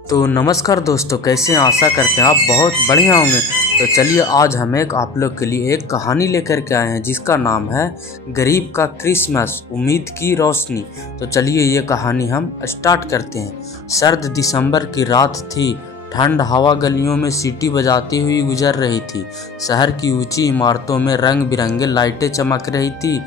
तो नमस्कार दोस्तों, कैसे हैं? आशा करते हैं आप बहुत बढ़िया होंगे। तो चलिए आज हम आप लोग के लिए एक कहानी लेकर के आए हैं जिसका नाम है गरीब का क्रिसमस, उम्मीद की रोशनी। तो चलिए ये कहानी हम स्टार्ट करते हैं। सर्द दिसंबर की रात थी। ठंड हवा गलियों में सीटी बजाती हुई गुजर रही थी। शहर की ऊंची इमारतों में रंग बिरंगे लाइटें चमक रही थी।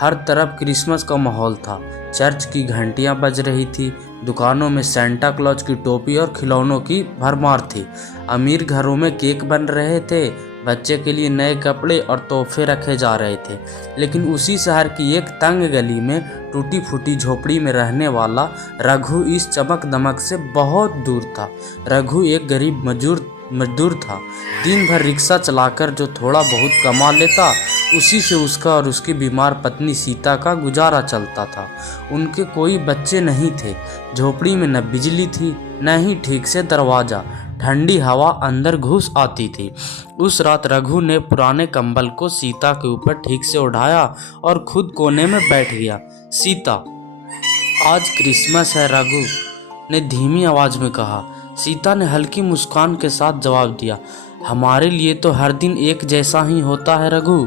हर तरफ क्रिसमस का माहौल था। चर्च की घंटियां बज रही थी। दुकानों में सेंटा क्लॉज की टोपी और खिलौनों की भरमार थी। अमीर घरों में केक बन रहे थे। बच्चे के लिए नए कपड़े और तोहफे रखे जा रहे थे। लेकिन उसी शहर की एक तंग गली में टूटी फूटी झोपड़ी में रहने वाला रघु इस चमक दमक से बहुत दूर था। रघु एक गरीब मजदूर था। दिन भर रिक्शा चलाकर जो थोड़ा बहुत कमा लेता, उसी से उसका और उसकी बीमार पत्नी सीता का गुजारा चलता था। उनके कोई बच्चे नहीं थे। झोपड़ी में न बिजली थी, न ही ठीक से दरवाज़ा। ठंडी हवा अंदर घुस आती थी। उस रात रघु ने पुराने कंबल को सीता के ऊपर ठीक से उठाया और खुद कोने में बैठ गया। सीता, आज क्रिसमस है, रघु ने धीमी आवाज में कहा। सीता ने हल्की मुस्कान के साथ जवाब दिया, हमारे लिए तो हर दिन एक जैसा ही होता है रघु।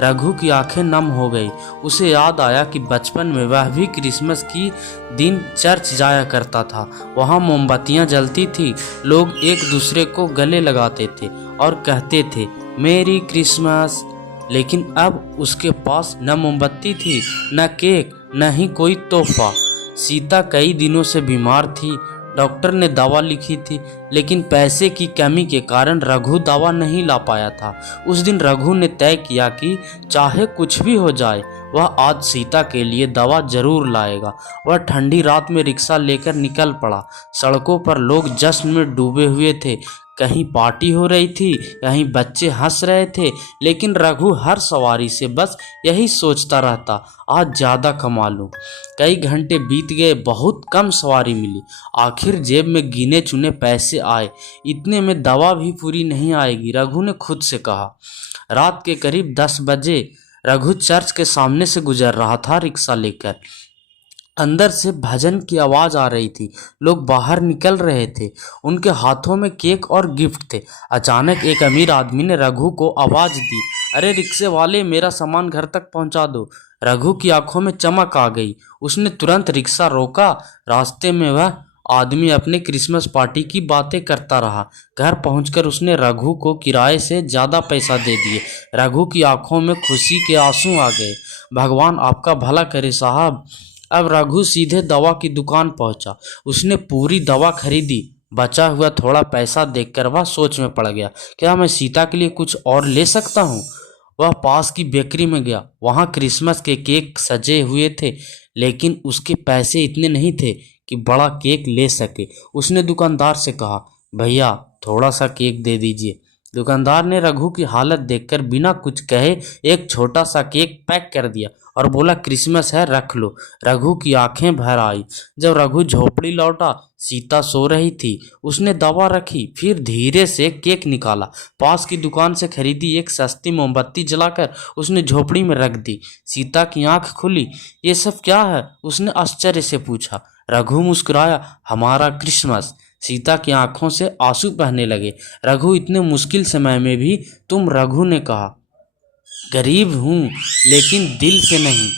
रघु की आंखें नम हो गई। उसे याद आया कि बचपन में वह भी क्रिसमस की दिन चर्च जाया करता था। वहाँ मोमबत्तियाँ जलती थी, लोग एक दूसरे को गले लगाते थे और कहते थे मेरी क्रिसमस। लेकिन अब उसके पास न मोमबत्ती थी, न केक, न ही कोई तोहफा। सीता कई दिनों से बीमार थी। डॉक्टर ने दवा लिखी थी, लेकिन पैसे की कमी के कारण रघु दवा नहीं ला पाया था। उस दिन रघु ने तय किया कि चाहे कुछ भी हो जाए, वह आज सीता के लिए दवा जरूर लाएगा। वह ठंडी रात में रिक्शा लेकर निकल पड़ा। सड़कों पर लोग जश्न में डूबे हुए थे। कहीं पार्टी हो रही थी, कहीं बच्चे हंस रहे थे। लेकिन रघु हर सवारी से बस यही सोचता रहता, आज ज़्यादा कमा लूं। कई घंटे बीत गए, बहुत कम सवारी मिली। आखिर जेब में गिने चुने पैसे आए। इतने में दवा भी पूरी नहीं आएगी, रघु ने खुद से कहा। रात के करीब 10 बजे रघु चर्च के सामने से गुजर रहा था रिक्शा लेकर। अंदर से भजन की आवाज आ रही थी। लोग बाहर निकल रहे थे। उनके हाथों में केक और गिफ्ट थे। अचानक एक अमीर आदमी ने रघु को आवाज दी, अरे रिक्शे वाले, मेरा सामान घर तक पहुंचा दो। रघु की आंखों में चमक आ गई। उसने तुरंत रिक्शा रोका। रास्ते में वह आदमी अपने क्रिसमस पार्टी की बातें करता रहा। घर पहुंचकर उसने रघु को किराए से ज्यादा पैसा दे दिए। रघु की आंखों में खुशी के आंसू आ गए। भगवान आपका भला करे साहब। अब रघु सीधे दवा की दुकान पहुंचा। उसने पूरी दवा खरीदी। बचा हुआ थोड़ा पैसा देखकर वह सोच में पड़ गया, क्या मैं सीता के लिए कुछ और ले सकता हूँ? वह पास की बेकरी में गया। वहाँ क्रिसमस के केक सजे हुए थे, लेकिन उसके पैसे इतने नहीं थे कि बड़ा केक ले सके। उसने दुकानदार से कहा, भैया थोड़ा सा केक दे दीजिए। दुकानदार ने रघु की हालत देखकर बिना कुछ कहे एक छोटा सा केक पैक कर दिया और बोला, क्रिसमस है, रख लो। रघु की आंखें भर आई। जब रघु झोपड़ी लौटा, सीता सो रही थी। उसने दवा रखी, फिर धीरे से केक निकाला। पास की दुकान से खरीदी एक सस्ती मोमबत्ती जलाकर उसने झोपड़ी में रख दी। सीता की आंख खुली। ये सब क्या है? उसने आश्चर्य से पूछा। रघु मुस्कुराया, हमारा क्रिसमस। सीता की आंखों से आंसू बहने लगे। रघु, इतने मुश्किल समय में भी तुम? रघु ने कहा, गरीब हूँ लेकिन दिल से नहीं।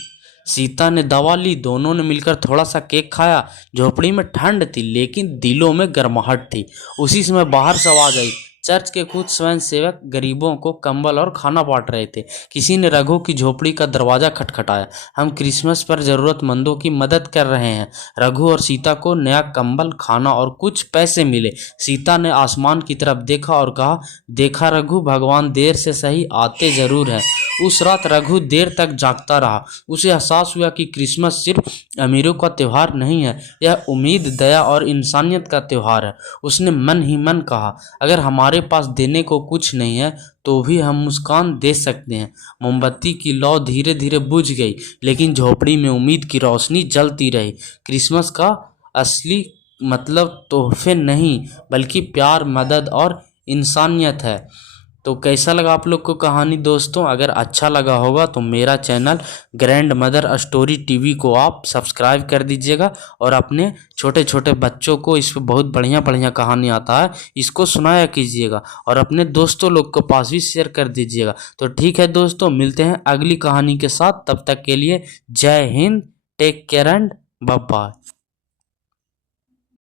सीता ने दवा ली। दोनों ने मिलकर थोड़ा सा केक खाया। झोपड़ी में ठंड थी, लेकिन दिलों में गर्माहट थी। उसी समय बाहर से आवाज आई। चर्च के कुछ स्वयंसेवक गरीबों को कंबल और खाना बांट रहे थे। किसी ने रघु की झोपड़ी का दरवाजा खटखटाया। हम क्रिसमस पर जरूरतमंदों की मदद कर रहे हैं। रघु और सीता को नया कंबल, खाना और कुछ पैसे मिले। सीता ने आसमान की तरफ देखा और कहा, देखा रघु, भगवान देर से सही आते जरूर है। उस रात रघु देर तक जागता रहा। उसे एहसास हुआ कि क्रिसमस सिर्फ अमीरों का त्यौहार नहीं है, यह उम्मीद, दया और इंसानियत का त्यौहार है। उसने मन ही मन कहा, अगर हमारे पास देने को कुछ नहीं है तो भी हम मुस्कान दे सकते हैं। मोमबत्ती की लौ धीरे धीरे बुझ गई, लेकिन झोपड़ी में उम्मीद की रोशनी जलती रही। क्रिसमस का असली मतलब तोहफे नहीं, बल्कि प्यार, मदद और इंसानियत है। तो कैसा लगा आप लोग को कहानी दोस्तों? अगर अच्छा लगा होगा तो मेरा channel grand mother story TV को आप सब्सक्राइब कर दीजिएगा और अपने छोटे छोटे बच्चों को इस पर बहुत बढ़िया बढ़िया कहानी आता है, इसको सुनाया कीजिएगा और अपने दोस्तों लोग के पास भी शेयर कर दीजिएगा। तो ठीक है दोस्तों, मिलते हैं अगली कहानी के साथ। तब तक के लिए जय हिंद, take care and bye bye.